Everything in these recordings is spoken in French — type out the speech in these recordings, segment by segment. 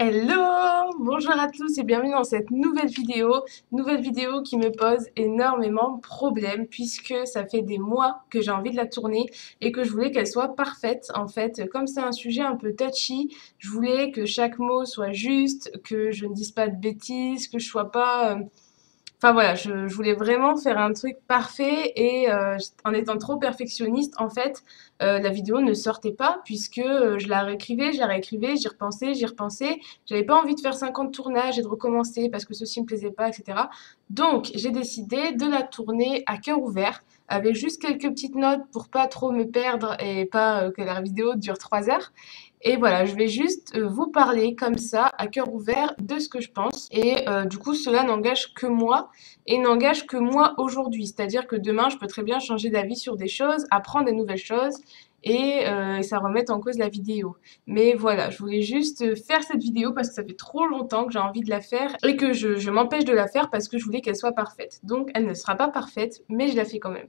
Hello! Bonjour à tous et bienvenue dans cette nouvelle vidéo qui me pose énormément de problèmes puisque ça fait des mois que j'ai envie de la tourner et que je voulais qu'elle soit parfaite. En fait, comme c'est un sujet un peu touchy, je voulais que chaque mot soit juste, que je ne dise pas de bêtises, que je sois pas Enfin voilà, je voulais vraiment faire un truc parfait et en étant trop perfectionniste, en fait, la vidéo ne sortait pas puisque je la réécrivais, j'y repensais. J'avais pas envie de faire 50 tournages et de recommencer parce que ceci me plaisait pas, etc. Donc j'ai décidé de la tourner à cœur ouvert avec juste quelques petites notes pour pas trop me perdre et pas que la vidéo dure 3 heures. Et voilà, je vais juste vous parler comme ça, à cœur ouvert, de ce que je pense. Et du coup, cela n'engage que moi et n'engage que moi aujourd'hui. C'est-à-dire que demain, je peux très bien changer d'avis sur des choses, apprendre des nouvelles choses et ça remet en cause la vidéo. Mais voilà, je voulais juste faire cette vidéo parce que ça fait trop longtemps que j'ai envie de la faire et que je m'empêche de la faire parce que je voulais qu'elle soit parfaite. Donc, elle ne sera pas parfaite, mais je la fais quand même.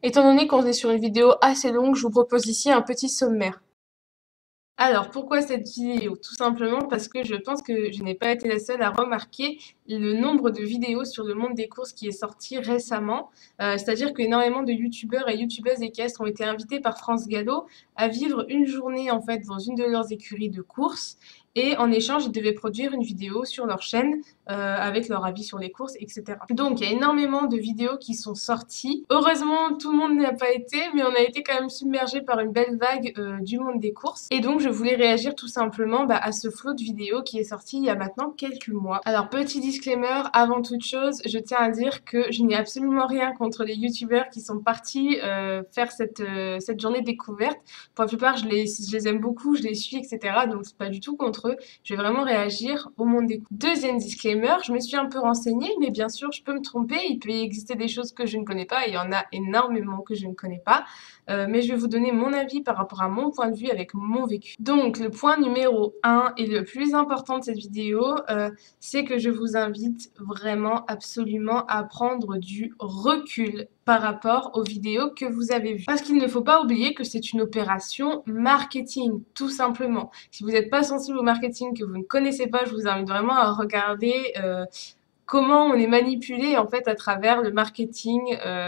Étant donné qu'on est sur une vidéo assez longue, je vous propose ici un petit sommaire. Alors, pourquoi cette vidéo? Tout simplement parce que je pense que je n'ai pas été la seule à remarquer le nombre de vidéos sur le monde des courses qui est sorti récemment. C'est-à-dire qu'énormément de youtubeurs et youtubeuses équestres ont été invités par France Gallo à vivre une journée en fait dans une de leurs écuries de courses. Et en échange, ils devaient produire une vidéo sur leur chaîne avec leur avis sur les courses, etc. Donc, il y a énormément de vidéos qui sont sorties. Heureusement, tout le monde n'y a pas été, mais on a été quand même submergé par une belle vague du monde des courses. Et donc, je voulais réagir tout simplement à ce flot de vidéos qui est sorti il y a maintenant quelques mois. Alors, petit disclaimer, avant toute chose, je tiens à dire que je n'ai absolument rien contre les youtubeurs qui sont partis faire cette journée découverte. Pour la plupart, je les aime beaucoup, je les suis, etc. Donc, c'est pas du tout contre eux. Je vais vraiment réagir au monde des courses. Deuxième disclaimer, je me suis un peu renseignée, mais bien sûr, je peux me tromper. Il peut y exister des choses que je ne connais pas, et il y en a énormément que je ne connais pas. Mais je vais vous donner mon avis par rapport à mon point de vue avec mon vécu. Donc, le point numéro un et le plus important de cette vidéo, c'est que je vous invite vraiment absolument à prendre du recul par rapport aux vidéos que vous avez vues. Parce qu'il ne faut pas oublier que c'est une opération marketing, tout simplement. Si vous n'êtes pas sensible au marketing, que vous ne connaissez pas, je vous invite vraiment à regarder comment on est manipulé en fait à travers le marketing.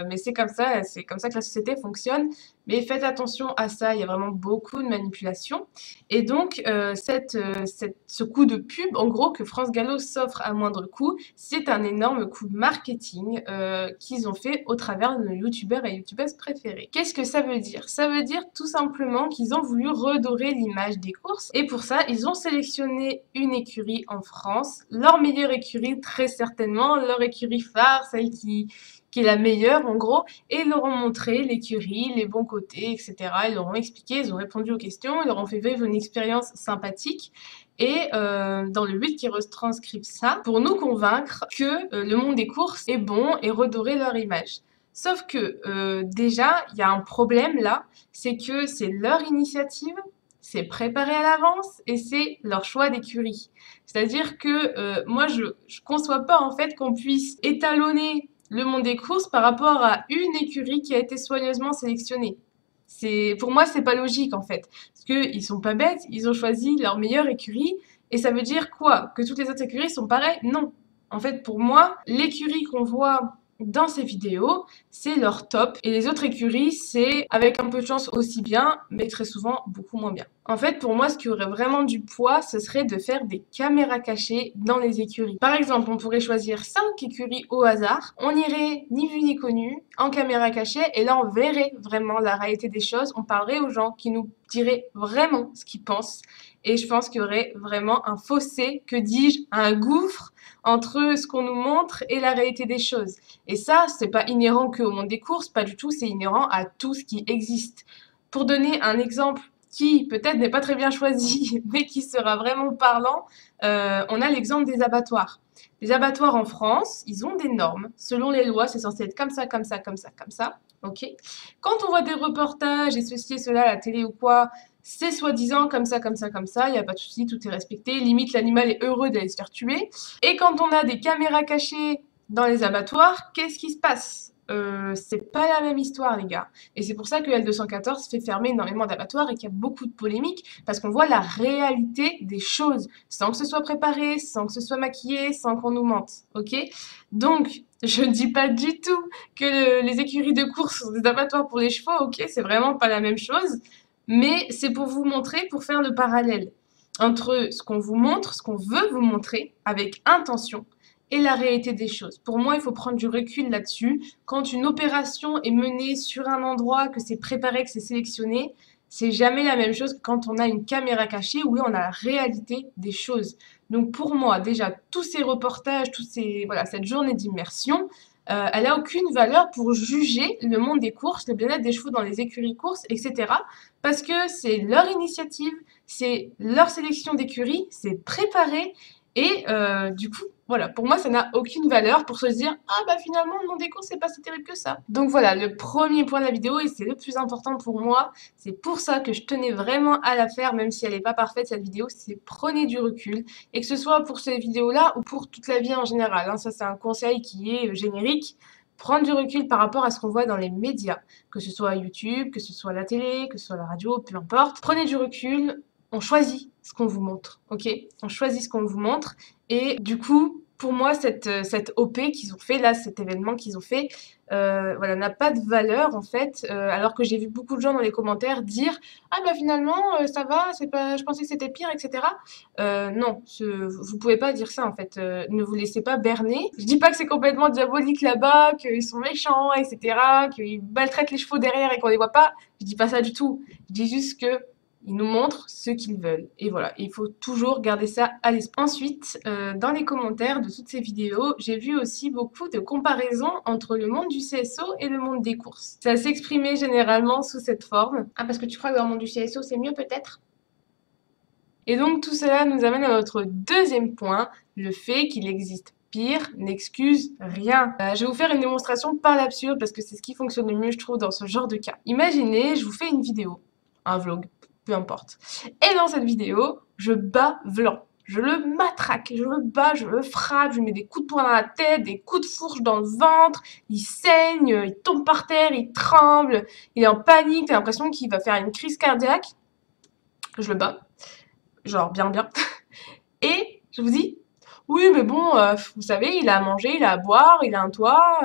Mais c'est comme ça que la société fonctionne. Mais faites attention à ça, il y a vraiment beaucoup de manipulation. Et donc, ce coup de pub, en gros, que France Gallo s'offre à moindre coût, c'est un énorme coup de marketing qu'ils ont fait au travers de nos youtubeurs et youtubeuses préférés. Qu'est-ce que ça veut dire? Ça veut dire tout simplement qu'ils ont voulu redorer l'image des courses. Et pour ça, ils ont sélectionné une écurie en France, leur meilleure écurie très certainement, leur écurie phare, qui est la meilleure en gros, et ils leur ont montré l'écurie, les bons côtés, etc. Ils leur ont expliqué, ils ont répondu aux questions, ils leur ont fait vivre une expérience sympathique. Et dans le but qu'ils retranscrivent ça pour nous convaincre que le monde des courses est bon et redorer leur image. Sauf que déjà, il y a un problème là, c'est que c'est leur initiative, c'est préparé à l'avance et c'est leur choix d'écurie. C'est-à-dire que moi, je ne conçois pas en fait qu'on puisse étalonner le monde des courses par rapport à une écurie qui a été soigneusement sélectionnée. Pour moi, c'est pas logique en fait. Parce qu'ils sont pas bêtes, ils ont choisi leur meilleure écurie. Et ça veut dire quoi? Que toutes les autres écuries sont pareilles? Non. En fait, pour moi, l'écurie qu'on voit dans ces vidéos, c'est leur top. Et les autres écuries, c'est avec un peu de chance aussi bien, mais très souvent beaucoup moins bien. En fait, pour moi, ce qui aurait vraiment du poids, ce serait de faire des caméras cachées dans les écuries. Par exemple, on pourrait choisir 5 écuries au hasard. On irait ni vu ni connu en caméra cachée et là, on verrait vraiment la réalité des choses. On parlerait aux gens qui nous diraient vraiment ce qu'ils pensent. Et je pense qu'il y aurait vraiment un fossé, que dis-je, un gouffre entre ce qu'on nous montre et la réalité des choses. Et ça, c'est pas inhérent qu'au monde des courses, pas du tout, c'est inhérent à tout ce qui existe. Pour donner un exemple qui peut-être n'est pas très bien choisi, mais qui sera vraiment parlant, on a l'exemple des abattoirs. Les abattoirs en France, ils ont des normes. Selon les lois, c'est censé être comme ça, comme ça, comme ça, comme ça. ok? Quand on voit des reportages et ceci et cela à la télé ou quoi, c'est soi-disant comme ça, comme ça, comme ça, il n'y a pas de souci, tout est respecté. Limite, l'animal est heureux d'aller se faire tuer. Et quand on a des caméras cachées dans les abattoirs, qu'est-ce qui se passe? C'est pas la même histoire, les gars. Et c'est pour ça que L214 fait fermer énormément d'abattoirs et qu'il y a beaucoup de polémiques, parce qu'on voit la réalité des choses, sans que ce soit préparé, sans que ce soit maquillé, sans qu'on nous mente, ok? Donc, je ne dis pas du tout que les écuries de course sont des abattoirs pour les chevaux, ok, c'est vraiment pas la même chose, mais c'est pour vous montrer, pour faire le parallèle entre ce qu'on vous montre, ce qu'on veut vous montrer avec intention et la réalité des choses. Pour moi, il faut prendre du recul là-dessus. Quand une opération est menée sur un endroit, que c'est préparé, que c'est sélectionné, c'est jamais la même chose que quand on a une caméra cachée où on a la réalité des choses. Donc pour moi, déjà, tous ces reportages, voilà, cette journée d'immersion, elle n'a aucune valeur pour juger le monde des courses, le bien-être des chevaux dans les écuries courses, etc. Parce que c'est leur initiative, c'est leur sélection d'écuries, c'est préparé. Et du coup, voilà, pour moi, ça n'a aucune valeur pour se dire, ah bah finalement, le monde des courses, c'est pas si terrible que ça. Donc voilà, le premier point de la vidéo, et c'est le plus important pour moi, c'est pour ça que je tenais vraiment à la faire, même si elle n'est pas parfaite, cette vidéo, c'est prenez du recul. Et que ce soit pour ces vidéos-là ou pour toute la vie en général, hein, ça c'est un conseil qui est générique. Prendre du recul par rapport à ce qu'on voit dans les médias, que ce soit YouTube, que ce soit la télé, que ce soit la radio, peu importe. Prenez du recul, on choisit ce qu'on vous montre, ok? On choisit ce qu'on vous montre. Et du coup, pour moi, cette OP qu'ils ont fait, là, cet événement qu'ils ont fait, voilà, n'a pas de valeur en fait, alors que j'ai vu beaucoup de gens dans les commentaires dire ah bah finalement ça va, c'est pas, je pensais que c'était pire, etc. Non, vous pouvez pas dire ça en fait. Ne vous laissez pas berner. Je dis pas que c'est complètement diabolique là-bas, qu'ils sont méchants, etc., qu'ils maltraitent les chevaux derrière et qu'on les voit pas. Je dis pas ça du tout. Je dis juste que ils nous montrent ce qu'ils veulent. Et voilà, il faut toujours garder ça à l'esprit. Ensuite, dans les commentaires de toutes ces vidéos, j'ai vu aussi beaucoup de comparaisons entre le monde du CSO et le monde des courses. Ça s'exprimait généralement sous cette forme. Ah, parce que tu crois que dans le monde du CSO, c'est mieux peut-être? Et donc tout cela nous amène à notre deuxième point, le fait qu'il existe pire n'excuse rien. Je vais vous faire une démonstration par l'absurde parce que c'est ce qui fonctionne le mieux, je trouve, dans ce genre de cas. Imaginez, je vous fais une vidéo, un vlog, peu importe. Et dans cette vidéo, je bats Vlan. Je le matraque, je le bats, je le frappe, je lui mets des coups de poing dans la tête, des coups de fourche dans le ventre, il saigne, il tombe par terre, il tremble, il est en panique, t'as l'impression qu'il va faire une crise cardiaque. Je le bats, genre bien bien. Et je vous dis, oui, mais bon, vous savez, il a à manger, il a à boire, il a un toit,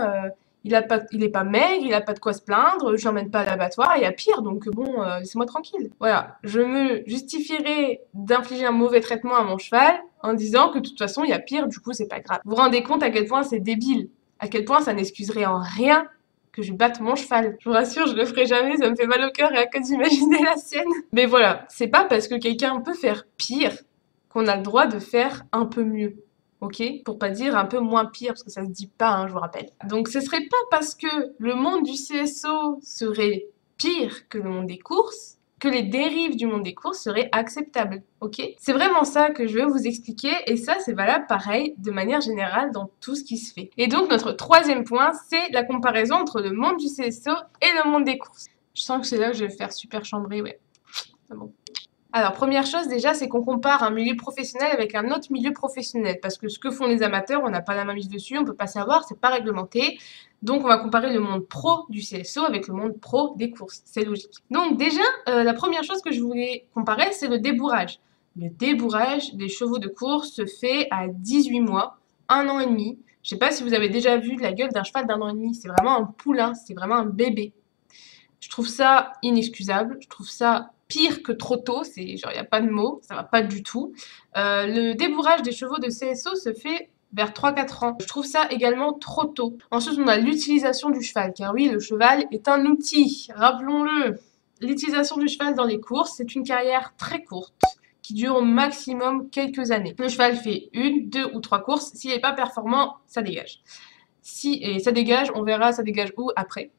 il est pas maigre, il a pas de quoi se plaindre, je l'emmène pas à l'abattoir, il y a pire, donc bon, laissez-moi tranquille. Voilà, je me justifierai d'infliger un mauvais traitement à mon cheval en disant que de toute façon, il y a pire, du coup, c'est pas grave. Vous vous rendez compte à quel point c'est débile, à quel point ça n'excuserait en rien que je batte mon cheval. Je vous rassure, je le ferai jamais, ça me fait mal au cœur et à que d'imaginer la scène. Mais voilà, c'est pas parce que quelqu'un peut faire pire qu'on a le droit de faire un peu mieux. Ok? Pour pas dire un peu moins pire, parce que ça se dit pas, hein, je vous rappelle. Donc ce serait pas parce que le monde du CSO serait pire que le monde des courses que les dérives du monde des courses seraient acceptables, ok? C'est vraiment ça que je veux vous expliquer, et ça c'est valable pareil de manière générale dans tout ce qui se fait. Et donc notre troisième point, c'est la comparaison entre le monde du CSO et le monde des courses. Je sens que c'est là que je vais faire super chambrer, ouais. C'est bon. Alors, première chose déjà, c'est qu'on compare un milieu professionnel avec un autre milieu professionnel. Parce que ce que font les amateurs, on n'a pas la main mise dessus, on ne peut pas savoir, c'est pas réglementé. Donc, on va comparer le monde pro du CSO avec le monde pro des courses. C'est logique. Donc, déjà, la première chose que je voulais comparer, c'est le débourrage. Le débourrage des chevaux de course se fait à 18 mois, 1 an et demi. Je ne sais pas si vous avez déjà vu la gueule d'un cheval d'1 an et demi. C'est vraiment un poulain, c'est vraiment un bébé. Je trouve ça inexcusable, je trouve ça pire que trop tôt, c'est genre il n'y a pas de mots, ça va pas du tout. Le débourrage des chevaux de CSO se fait vers 3-4 ans. Je trouve ça également trop tôt. Ensuite, on a l'utilisation du cheval, car oui, le cheval est un outil, rappelons-le. L'utilisation du cheval dans les courses, c'est une carrière très courte qui dure au maximum quelques années. Le cheval fait 1, 2 ou 3 courses, s'il n'est pas performant, ça dégage. Et ça dégage, on verra ça dégage où après.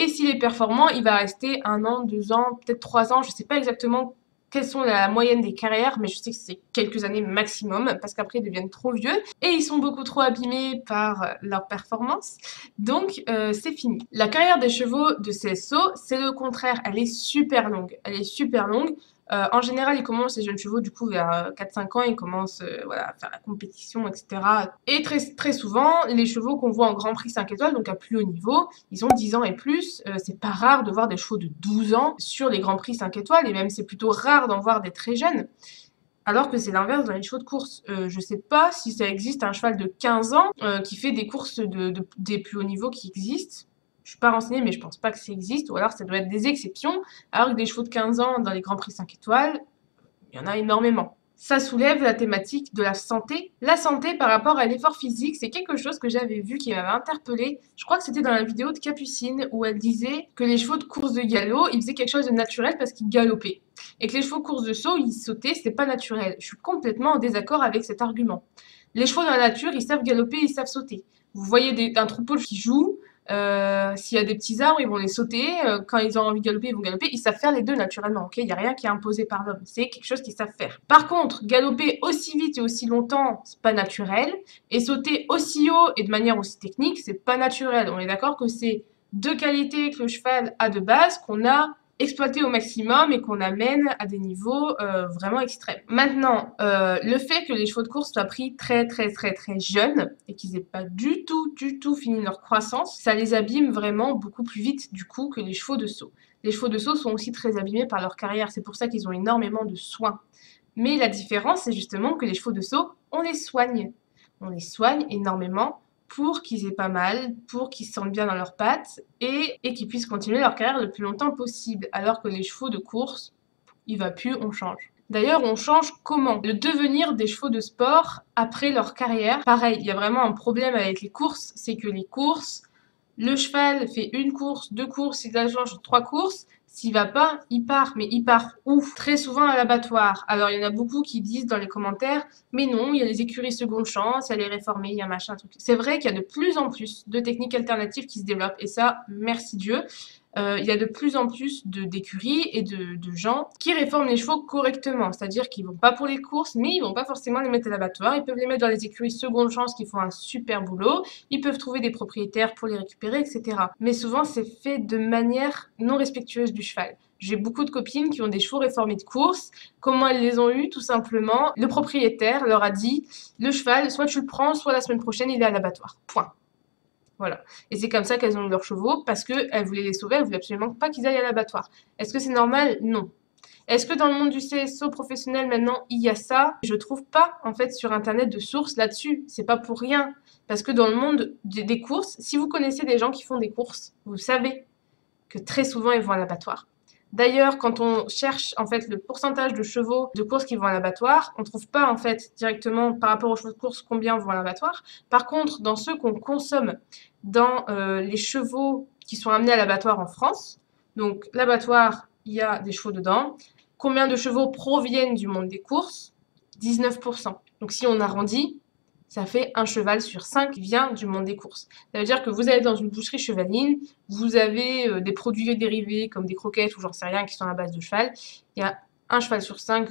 Et s'il est performant, il va rester 1 an, 2 ans, peut-être 3 ans, je ne sais pas exactement quelles sont la moyenne des carrières, mais je sais que c'est quelques années maximum, parce qu'après ils deviennent trop vieux, et ils sont beaucoup trop abîmés par leur performance, donc c'est fini. La carrière des chevaux de CSO, c'est le contraire, elle est super longue, elle est super longue. En général, ils commencent, les jeunes chevaux, du coup, vers 4-5 ans, ils commencent voilà, à faire la compétition, etc. Et très, très souvent, les chevaux qu'on voit en Grand Prix 5 étoiles, donc à plus haut niveau, ils ont 10 ans et plus. C'est pas rare de voir des chevaux de 12 ans sur les Grands Prix 5 étoiles, et même c'est plutôt rare d'en voir des très jeunes. Alors que c'est l'inverse dans les chevaux de course. Je sais pas si ça existe un cheval de 15 ans qui fait des courses des plus hauts niveaux qui existent. Je suis pas renseignée, mais je pense pas que ça existe, ou alors ça doit être des exceptions, alors que des chevaux de 15 ans dans les Grands Prix 5 étoiles, il y en a énormément. Ça soulève la thématique de la santé. La santé par rapport à l'effort physique, c'est quelque chose que j'avais vu qui m'avait interpellée. Je crois que c'était dans la vidéo de Capucine où elle disait que les chevaux de course de galop, ils faisaient quelque chose de naturel parce qu'ils galopaient. Et que les chevaux de course de saut, ils sautaient, c'était pas naturel. Je suis complètement en désaccord avec cet argument. Les chevaux dans la nature, ils savent galoper, ils savent sauter. Vous voyez un troupeau qui joue, s'il y a des petits arbres, ils vont les sauter. Quand ils ont envie de galoper, ils vont galoper. Ils savent faire les deux naturellement, ok? Il n'y a rien qui est imposé par l'homme. C'est quelque chose qu'ils savent faire. Par contre, galoper aussi vite et aussi longtemps, c'est pas naturel. Et sauter aussi haut et de manière aussi technique, c'est pas naturel. On est d'accord que c'est deux qualités que le cheval a de base qu'on a exploité au maximum et qu'on amène à des niveaux vraiment extrêmes. Maintenant, le fait que les chevaux de course soient pris très très très très jeunes et qu'ils n'aient pas du tout fini leur croissance, ça les abîme vraiment beaucoup plus vite du coup que les chevaux de saut. Les chevaux de saut sont aussi très abîmés par leur carrière, c'est pour ça qu'ils ont énormément de soins. Mais la différence, c'est justement que les chevaux de saut, on les soigne. On les soigne énormément pour qu'ils aient pas mal, pour qu'ils se sentent bien dans leurs pattes et qu'ils puissent continuer leur carrière le plus longtemps possible. Alors que les chevaux de course, il va plus, on change. D'ailleurs, on change comment? Le devenir des chevaux de sport après leur carrière. Pareil, il y a vraiment un problème avec les courses, c'est que les courses, le cheval fait une course, deux courses, il change trois courses. S'il va pas, il part. Mais il part où? Très souvent à l'abattoir. Alors, il y en a beaucoup qui disent dans les commentaires, mais non, il y a les écuries seconde chance, il y a les réformés, il y a machin, truc. C'est vrai qu'il y a de plus en plus de techniques alternatives qui se développent. Et ça, merci Dieu. Il y a de plus en plus d'écuries et de gens qui réforment les chevaux correctement. C'est-à-dire qu'ils vont pas pour les courses, mais ils vont pas forcément les mettre à l'abattoir. Ils peuvent les mettre dans les écuries seconde chance qui font un super boulot. Ils peuvent trouver des propriétaires pour les récupérer, etc. Mais souvent, c'est fait de manière non respectueuse du cheval. J'ai beaucoup de copines qui ont des chevaux réformés de course. Comment elles les ont eus? Tout simplement, le propriétaire leur a dit, le cheval, soit tu le prends, soit la semaine prochaine, il est à l'abattoir. Point. Voilà. Et c'est comme ça qu'elles ont eu leurs chevaux, parce qu'elles voulaient les sauver, elles voulaient absolument pas qu'ils aillent à l'abattoir. Est-ce que c'est normal? Non. Est-ce que dans le monde du CSO professionnel maintenant, il y a ça? Je trouve pas, en fait, sur Internet de sources là-dessus. C'est pas pour rien. Parce que dans le monde des courses, si vous connaissez des gens qui font des courses, vous savez que très souvent, ils vont à l'abattoir. D'ailleurs, quand on cherche en fait le pourcentage de chevaux de course qui vont à l'abattoir, on ne trouve pas en fait directement par rapport aux chevaux de course combien vont à l'abattoir. Par contre, dans ceux qu'on consomme dans les chevaux qui sont amenés à l'abattoir en France, donc l'abattoir, il y a des chevaux dedans. Combien de chevaux proviennent du monde des courses? 19%. Donc si on arrondit, ça fait un cheval sur 5 qui vient du monde des courses. Ça veut dire que vous allez dans une boucherie chevaline, vous avez des produits dérivés comme des croquettes ou j'en sais rien qui sont à base de cheval. Il y a un cheval sur 5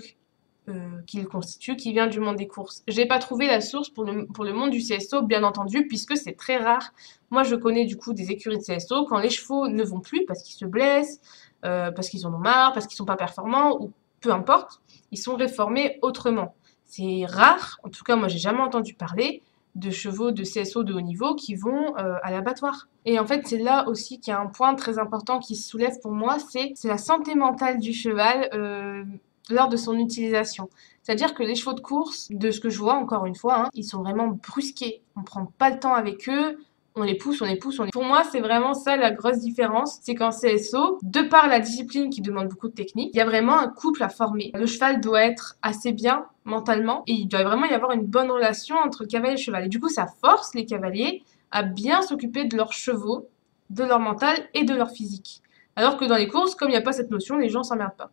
qui le constitue qui vient du monde des courses. J'ai pas trouvé la source pour le monde du CSO, bien entendu, puisque c'est très rare. Moi, je connais du coup des écuries de CSO quand les chevaux ne vont plus parce qu'ils se blessent, parce qu'ils en ont marre, parce qu'ils sont pas performants ou peu importe, ils sont réformés autrement. C'est rare, en tout cas moi j'ai jamais entendu parler de chevaux de CSO de haut niveau qui vont à l'abattoir. Et en fait c'est là aussi qu'il y a un point très important qui se soulève pour moi, c'est la santé mentale du cheval lors de son utilisation. C'est-à-dire que les chevaux de course, de ce que je vois encore une fois, hein, ils sont vraiment brusqués. On prend pas le temps avec eux, on les pousse, on les pousse, on les... Pour moi, c'est vraiment ça la grosse différence. C'est qu'en CSO, de par la discipline qui demande beaucoup de technique, il y a vraiment un couple à former. Le cheval doit être assez bien mentalement et il doit vraiment y avoir une bonne relation entre cavalier et cheval. Et du coup, ça force les cavaliers à bien s'occuper de leurs chevaux, de leur mental et de leur physique. Alors que dans les courses, comme il n'y a pas cette notion, les gens s'emmerdent pas.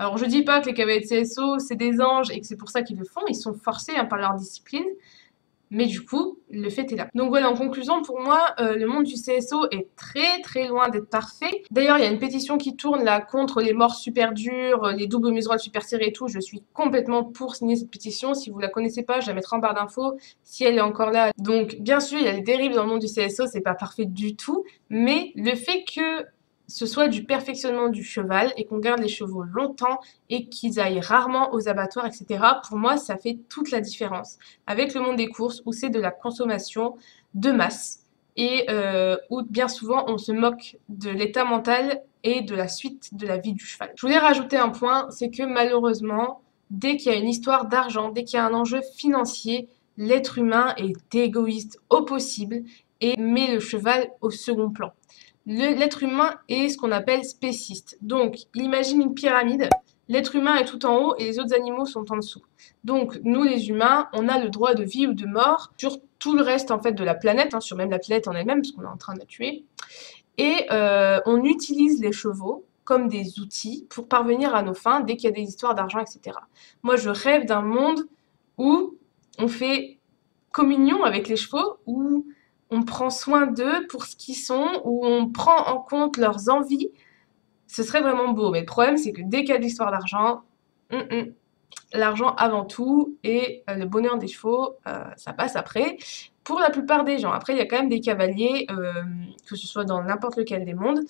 Alors, je dis pas que les cavaliers de CSO, c'est des anges et que c'est pour ça qu'ils le font. Ils sont forcés par leur discipline. Mais du coup, le fait est là. Donc voilà, en conclusion, pour moi, le monde du CSO est très très loin d'être parfait. D'ailleurs, il y a une pétition qui tourne là contre les morts super dures, les doubles museroles super serrées et tout. Je suis complètement pour signer cette pétition. Si vous la connaissez pas, je la mettrai en barre d'infos si elle est encore là. Donc bien sûr, il y a des dérives dans le monde du CSO, c'est pas parfait du tout. Mais le fait que ce soit du perfectionnement du cheval et qu'on garde les chevaux longtemps et qu'ils aillent rarement aux abattoirs, etc., pour moi, ça fait toute la différence avec le monde des courses où c'est de la consommation de masse et où bien souvent on se moque de l'état mental et de la suite de la vie du cheval. Je voulais rajouter un point, c'est que malheureusement, dès qu'il y a une histoire d'argent, dès qu'il y a un enjeu financier, l'être humain est égoïste au possible et met le cheval au second plan. L'être humain est ce qu'on appelle spéciste. Donc, imagine une pyramide, l'être humain est tout en haut et les autres animaux sont en dessous. Donc, nous les humains, on a le droit de vie ou de mort sur tout le reste en fait de la planète, hein, sur même la planète en elle-même, parce qu'on est en train de la tuer. Et on utilise les chevaux comme des outils pour parvenir à nos fins dès qu'il y a des histoires d'argent, etc. Moi, je rêve d'un monde où on fait communion avec les chevaux, où on prend soin d'eux pour ce qu'ils sont, où on prend en compte leurs envies. Ce serait vraiment beau. Mais le problème, c'est que dès qu'il y a de l'histoire d'argent, l'argent avant tout et le bonheur des chevaux, ça passe après. Pour la plupart des gens. Après, il y a quand même des cavaliers, que ce soit dans n'importe lequel des mondes,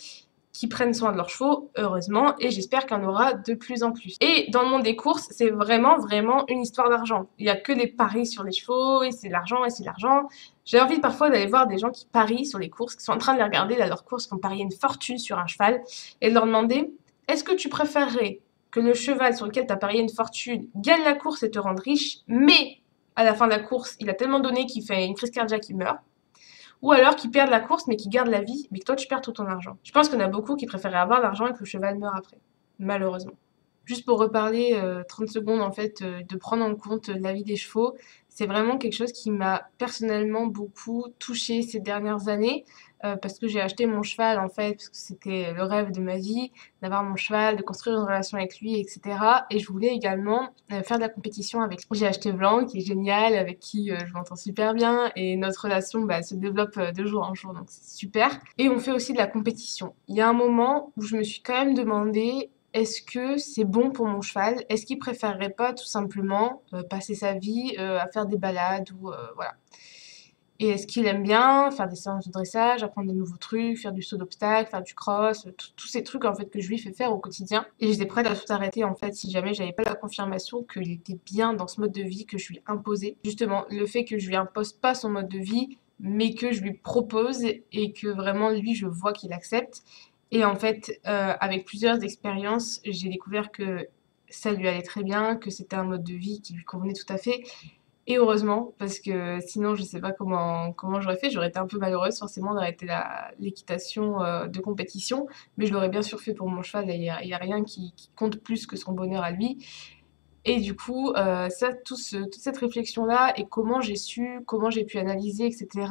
qui prennent soin de leurs chevaux, heureusement, et j'espère qu'il y en aura de plus en plus. Et dans le monde des courses, c'est vraiment, vraiment une histoire d'argent. Il n'y a que des paris sur les chevaux, et c'est l'argent, et c'est l'argent. J'ai envie parfois d'aller voir des gens qui parient sur les courses, qui sont en train de les regarder, là, leurs courses, qui ont parié une fortune sur un cheval, et de leur demander, est-ce que tu préférerais que le cheval sur lequel tu as parié une fortune gagne la course et te rende riche, mais à la fin de la course, il a tellement donné qu'il fait une crise cardiaque, il meurt, ou alors qu'ils perdent la course mais qu'ils gardent la vie, mais que toi tu perds tout ton argent. Je pense qu'il y en a beaucoup qui préféraient avoir l'argent et que le cheval meure après, malheureusement. Juste pour reparler 30 secondes en fait, de prendre en compte la vie des chevaux, c'est vraiment quelque chose qui m'a personnellement beaucoup touchée ces dernières années parce que j'ai acheté mon cheval en fait, parce que c'était le rêve de ma vie, d'avoir mon cheval, de construire une relation avec lui, etc. Et je voulais également faire de la compétition avec lui. J'ai acheté Blanc, qui est génial, avec qui je m'entends super bien, et notre relation bah, se développe de jour en jour, donc c'est super. Et on fait aussi de la compétition. Il y a un moment où je me suis quand même demandé est-ce que c'est bon pour mon cheval? Est-ce qu'il préférerait pas tout simplement passer sa vie à faire des balades ou voilà. Et est-ce qu'il aime bien faire des séances de dressage, apprendre des nouveaux trucs, faire du saut d'obstacle, faire du cross, tous ces trucs en fait que je lui fais faire au quotidien. Et j'étais prête à tout arrêter en fait si jamais j'avais pas la confirmation qu'il était bien dans ce mode de vie que je lui imposais. Justement, le fait que je lui impose pas son mode de vie, mais que je lui propose et que vraiment lui je vois qu'il accepte. Et en fait, avec plusieurs expériences, j'ai découvert que ça lui allait très bien, que c'était un mode de vie qui lui convenait tout à fait. Et heureusement, parce que sinon, je sais pas comment j'aurais fait. J'aurais été un peu malheureuse forcément d'arrêter l'équitation de compétition, mais je l'aurais bien sûr fait pour mon cheval. Il y a rien qui compte plus que son bonheur à lui. Et du coup, toute cette réflexion-là et comment j'ai su, comment j'ai pu analyser, etc.,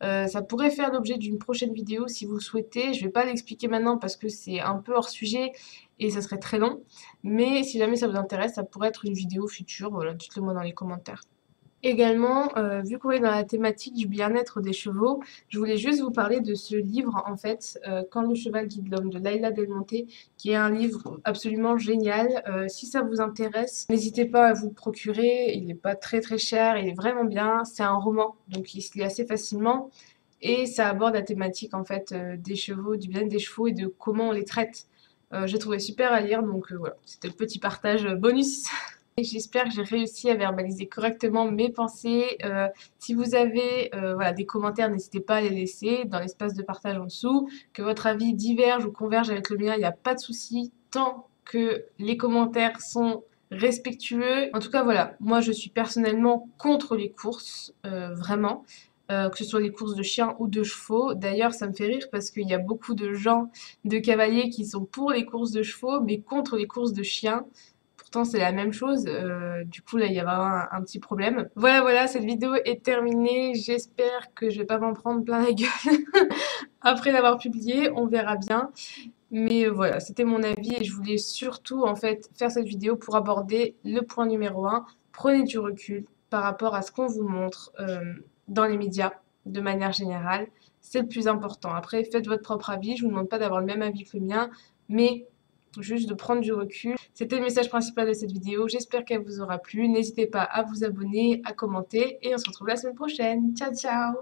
ça pourrait faire l'objet d'une prochaine vidéo si vous le souhaitez. Je vais pas l'expliquer maintenant parce que c'est un peu hors sujet et ça serait très long. Mais si jamais ça vous intéresse, ça pourrait être une vidéo future. Voilà, dites-le moi dans les commentaires. Également, vu qu'on est dans la thématique du bien-être des chevaux, je voulais juste vous parler de ce livre, en fait, Quand le cheval guide l'homme, de Laila Del Monte, qui est un livre absolument génial. Si ça vous intéresse, n'hésitez pas à vous le procurer. Il n'est pas très très cher, il est vraiment bien. C'est un roman, donc il se lit assez facilement. Et ça aborde la thématique, en fait, des chevaux, du bien-être des chevaux et de comment on les traite. J'ai trouvé super à lire, donc voilà, c'était le petit partage bonus. J'espère que j'ai réussi à verbaliser correctement mes pensées. Si vous avez voilà, des commentaires, n'hésitez pas à les laisser dans l'espace de partage en dessous. Que votre avis diverge ou converge avec le mien, il n'y a pas de souci tant que les commentaires sont respectueux. En tout cas, voilà, moi je suis personnellement contre les courses, vraiment. Que ce soit les courses de chiens ou de chevaux. D'ailleurs, ça me fait rire parce qu'il y a beaucoup de gens, de cavaliers qui sont pour les courses de chevaux, mais contre les courses de chiens. Pourtant, c'est la même chose. Du coup, là, il y a vraiment un petit problème. Voilà, voilà, cette vidéo est terminée. J'espère que je vais pas m'en prendre plein la gueule après l'avoir publiée. On verra bien. Mais voilà, c'était mon avis et je voulais surtout, en fait, faire cette vidéo pour aborder le point numéro 1. Prenez du recul. par rapport à ce qu'on vous montre dans les médias de manière générale. C'est le plus important. Après, faites votre propre avis. Je ne vous demande pas d'avoir le même avis que le mien, mais juste de prendre du recul. C'était le message principal de cette vidéo. J'espère qu'elle vous aura plu. N'hésitez pas à vous abonner, à commenter et on se retrouve la semaine prochaine. Ciao, ciao!